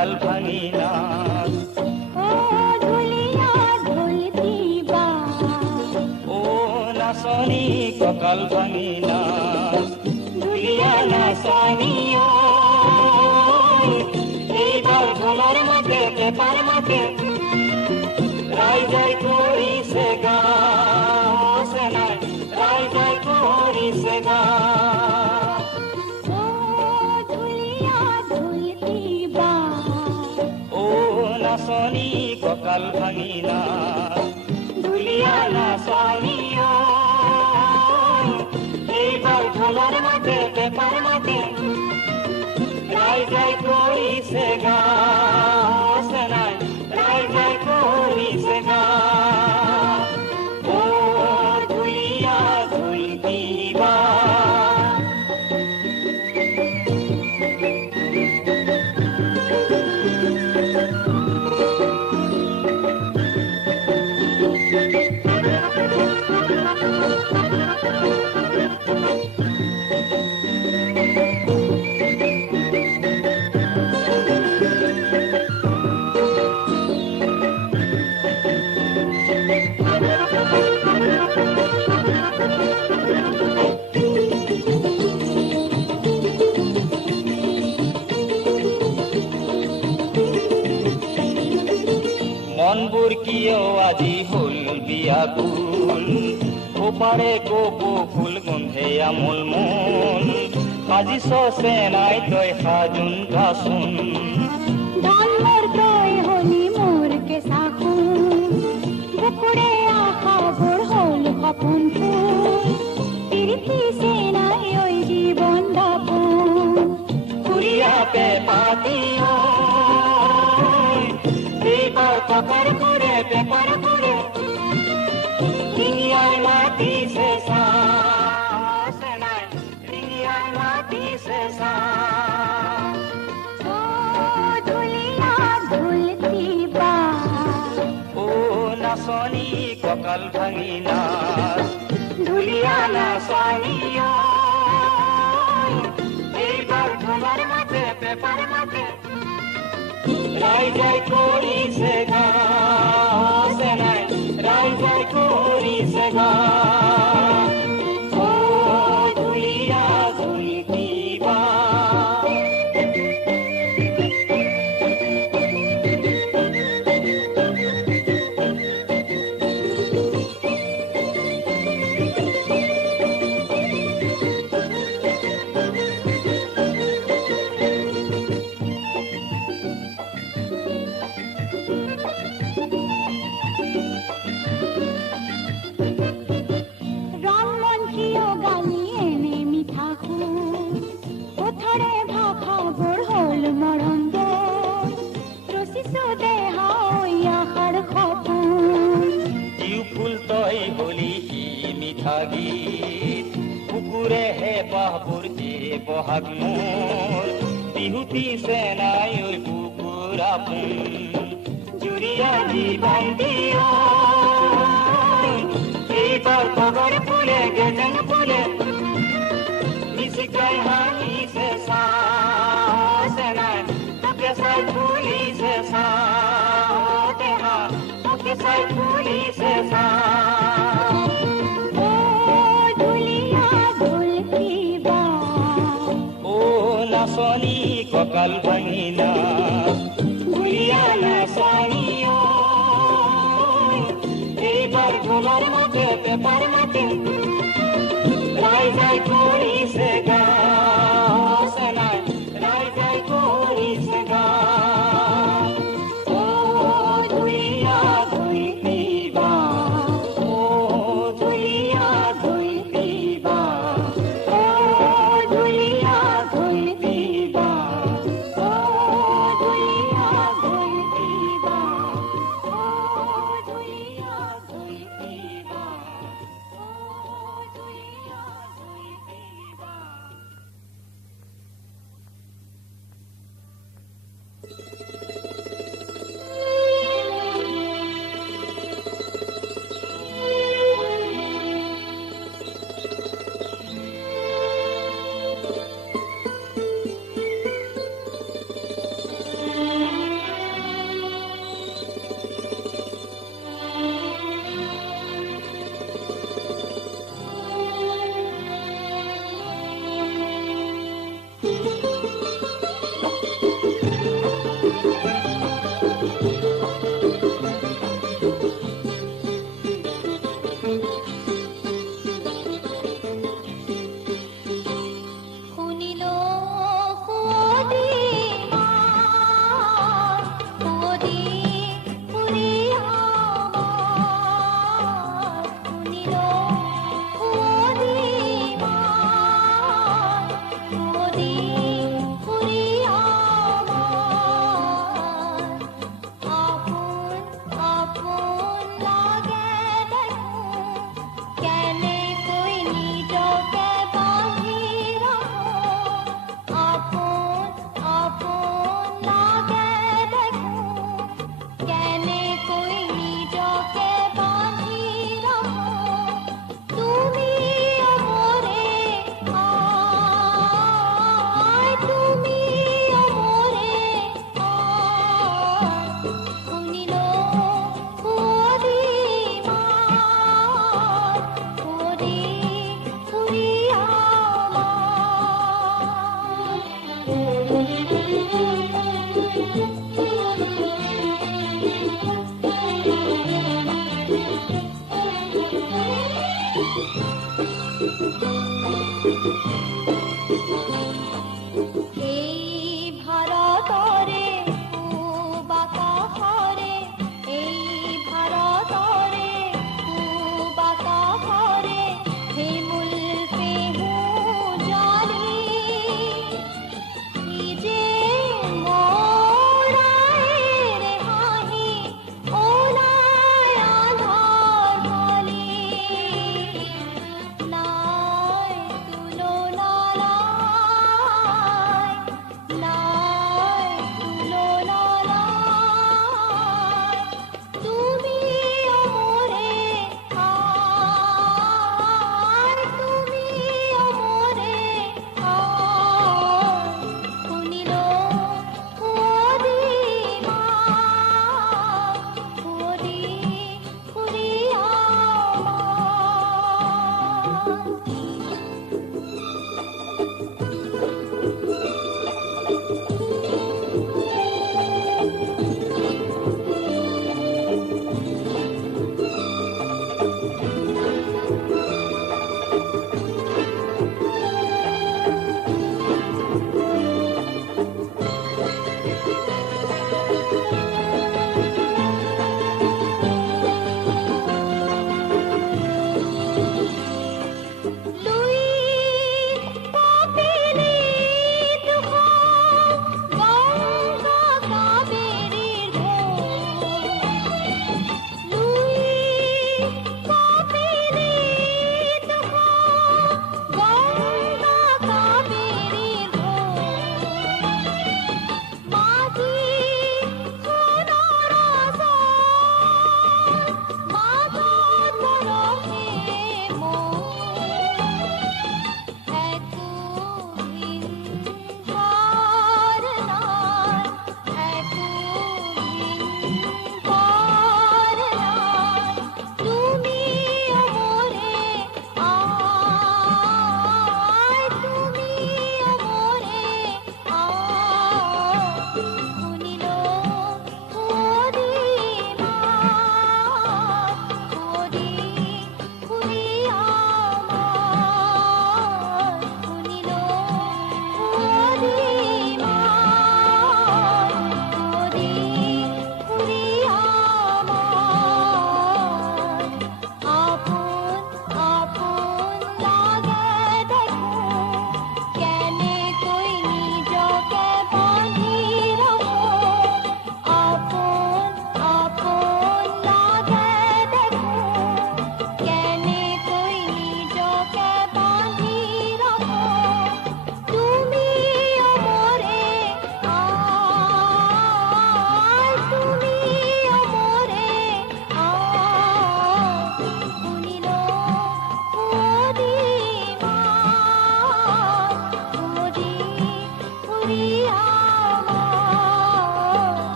ককাল ভাঙি নাচ ও ধুলিয়া ধুলতি বা ও নাচনি ককাল ভাঙি নাচ ধুলিয়া নাচনি এইবাৰ ঢোলৰ মাতে পেপাৰ মাতে রাইজাই করিছে গান নাই রাইজাই করিছে গান ও ধুলিয়া ধুলতি বা ও নাচনি ককাল ভাঙি নাচ ধুলিয়া নাচনি এইবাৰ ঢোলৰ মাতে পেপাৰ মাতে ৰাইজাই কৰিছে গান নাই ৰাইজাই কৰিছে গান ও ধুলিয়া ধুলতি বা মনবোৰ কিয় আজি হল বিয়াকুল ওপাৰে কপৌ ফুল গোন্ধে আমোল মন সাজিছ চেনাই তই সাজোন গাচোন ধনৰ তই হলি মোৰ কেঁচা খুন বুকুৰে আশাবোৰ হল সপোন ফুল প্ৰীতি চেনাই ঐ জীৱন দাপোন কুৰিয়া পেপাতি এইবাৰ ককাৰ কৰে পেপাৰ কৰে ৰিঙিয়াই মাতিছে চেনাই ৰিঙিয়াই মাতিছে ও ধুলিয়া ধুলতি বা ও নাচনি ককাল ভাঙি নাচ ধুলিয়া নাচনি এইবাৰ ঢোলৰ মাতে পেপাৰ মাতে ৰাইজাই কৰিছে গান নাই ৰাইজাই কৰিছে গান ও ধুলিয়া ধুলতি বা কুকুৰে হে বাহবোৰ যে বহাগ মোৰ বিহুতি চেনাই ঐ কুকুৰা পোন জুৰিয়া জীৱন দিয় এইবাৰ পগৰ ফুলে গেজেং ফুলে নিচিকাই হাঁহিছে চেনাই তোকে চাই ফুলিছে তোকে চাই ফুলিছে নাচনি ককাল ভাঙি নাচ ধুলিয়া নাচনি এইবাৰ ঢোলৰ মাতে পেপাৰ মাতে ৰাইজাই কৰিছে গান নাই ৰাইজাই কৰিছে গান ও ধুলিয়া ধুলতি বা ও ধুলিয়া ধুলতি বা ও ধুলিয়া ধুলতি বা ও ধুলিয়া ধুলতি বা ও ধুলিয়া ধুলতি বা ও ধুলিয়া ধুলতি বা